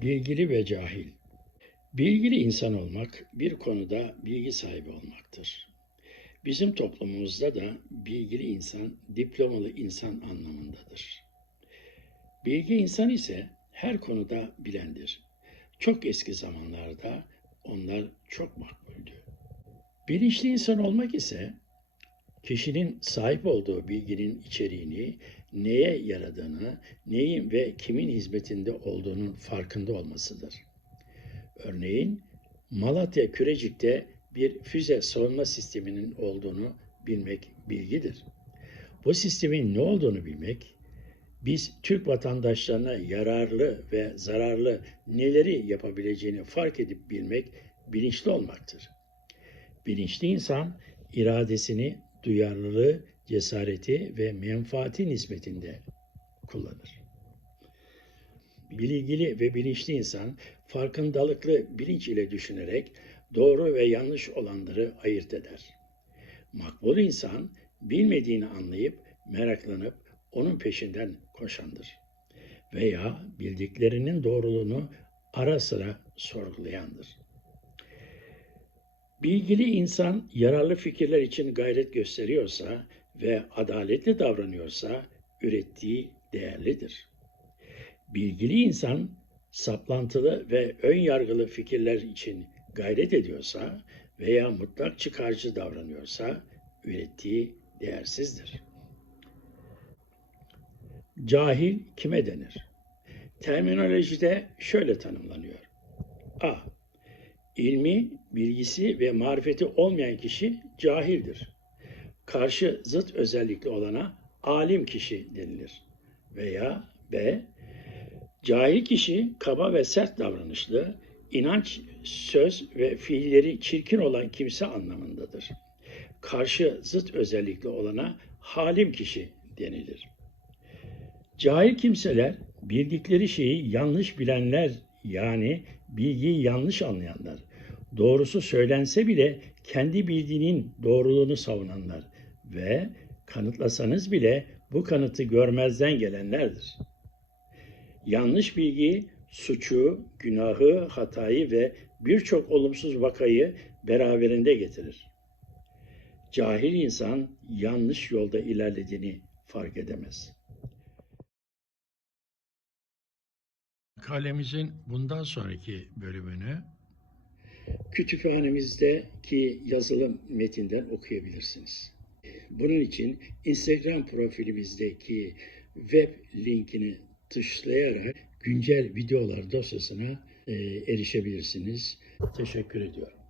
Bilgili ve cahil. Bilgili insan olmak bir konuda bilgi sahibi olmaktır. Bizim toplumumuzda da bilgili insan diplomalı insan anlamındadır. Bilgi insan ise her konuda bilendir. Çok eski zamanlarda onlar çok makbuldü. Bilinçli insan olmak ise kişinin sahip olduğu bilginin içeriğini, neye yaradığını, neyin ve kimin hizmetinde olduğunun farkında olmasıdır. Örneğin Malatya Kürecik'te bir füze savunma sisteminin olduğunu bilmek bilgidir. Bu sistemin ne olduğunu bilmek, biz Türk vatandaşlarına yararlı ve zararlı neleri yapabileceğini fark edip bilmek bilinçli olmaktır. Bilinçli insan iradesini duyarlılığı, cesareti ve menfaati nispetinde kullanır. Bilgili ve bilinçli insan farkındalıklı bilinç ile düşünerek doğru ve yanlış olanları ayırt eder. Makbul insan bilmediğini anlayıp meraklanıp onun peşinden koşandır. Veya bildiklerinin doğruluğunu ara sıra sorgulayandır. Bilgili insan yararlı fikirler için gayret gösteriyorsa ve adaletli davranıyorsa ürettiği değerlidir. Bilgili insan saplantılı ve ön yargılı fikirler için gayret ediyorsa veya mutlak çıkarcı davranıyorsa ürettiği değersizdir. Cahil kime denir? Terminolojide şöyle tanımlanıyor. A. İlmi, bilgisi ve marifeti olmayan kişi cahildir. Karşı zıt özellikli olana alim kişi denilir. Veya B. Cahil kişi kaba ve sert davranışlı, inanç, söz ve fiilleri çirkin olan kimse anlamındadır. Karşı zıt özellikli olana halim kişi denilir. Cahil kimseler bildikleri şeyi yanlış bilenler yani bilgiyi yanlış anlayanlar. Doğrusu söylense bile kendi bildiğinin doğruluğunu savunanlar ve kanıtlasanız bile bu kanıtı görmezden gelenlerdir. Yanlış bilgi suçu, günahı, hatayı ve birçok olumsuz vakayı beraberinde getirir. Cahil insan yanlış yolda ilerlediğini fark edemez. Kalemizin bundan sonraki bölümünü kütüphanemizdeki yazılı metinden okuyabilirsiniz. Bunun için Instagram profilimizdeki web linkini tuşlayarak güncel videolar dosyasına e, erişebilirsiniz. Teşekkür ediyorum.